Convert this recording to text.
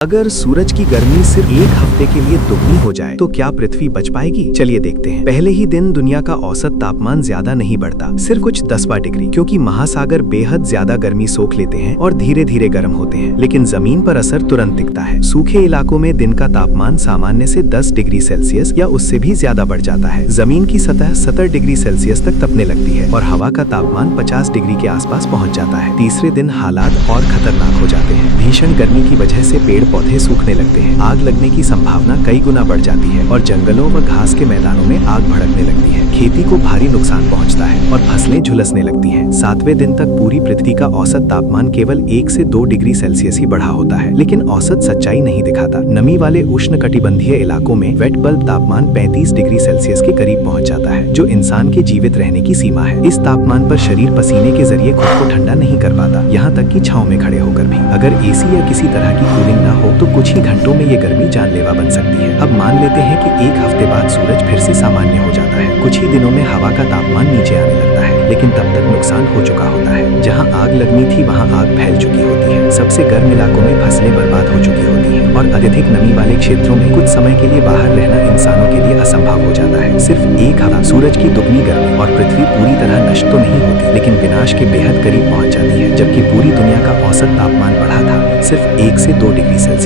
अगर सूरज की गर्मी सिर्फ एक हफ्ते के लिए दुगनी हो जाए तो क्या पृथ्वी बच पाएगी? चलिए देखते हैं। पहले ही दिन दुनिया का औसत तापमान ज्यादा नहीं बढ़ता, सिर्फ कुछ 10वां डिग्री, क्योंकि महासागर बेहद ज्यादा गर्मी सोख लेते हैं और धीरे धीरे गर्म होते हैं। लेकिन जमीन पर असर तुरंत दिखता है। सूखे इलाकों में दिन का तापमान सामान्य से 10 डिग्री सेल्सियस या उससे भी ज्यादा बढ़ जाता है। जमीन की सतह 70 डिग्री सेल्सियस तक तपने लगती है और हवा का तापमान 50 डिग्री के आसपास पहुँच जाता है। तीसरे दिन हालात और खतरनाक हो जाते हैं। भीषण गर्मी की वजह से पेड़ पौधे सूखने लगते हैं, आग लगने की संभावना कई गुना बढ़ जाती है और जंगलों व घास के मैदानों में आग भड़कने लगती है। खेती को भारी नुकसान पहुंचता है और फसलें झुलसने लगती हैं। 7वें दिन तक पूरी पृथ्वी का औसत तापमान केवल 1 से 2 डिग्री सेल्सियस ही बढ़ा होता है, लेकिन औसत सच्चाई नहीं दिखाता। नमी वाले उष्णकटिबंधीय इलाकों में वेट बल्ब तापमान 35 डिग्री सेल्सियस के करीब पहुँच जाता है, जो इंसान के जीवित रहने की सीमा है। इस तापमान पर शरीर पसीने के जरिए खुद को ठंडा नहीं कर पाता, यहाँ तक कि छांव में खड़े होकर भी। अगर एसी या किसी तरह की कूलिंग न हो तो कुछ ही घंटों में ये गर्मी जानलेवा बन सकती है। अब मान लेते हैं कि एक हफ्ते बाद सूरज फिर से सामान्य हो जाता है। कुछ ही दिनों में हवा का तापमान नीचे आने लगता है, लेकिन तब तक नुकसान हो चुका होता है। जहां आग लगनी थी वहां आग फैल चुकी होती है। सबसे गर्म इलाकों में फसलें बर्बाद हो चुकी होती हैं और अत्यधिक नमी वाले क्षेत्रों में कुछ समय के लिए बाहर रहना इंसानों के लिए असंभव हो जाता है। सिर्फ एक हवा सूरज की दुगनी गर्मी और पृथ्वी पूरी तरह नष्ट तो नहीं होती, लेकिन विनाश के बेहद करीब पहुंच जाती है। जबकि पूरी दुनिया का औसत तापमान बढ़ा था सिर्फ 1 से 2 डिग्री सेल्सियस।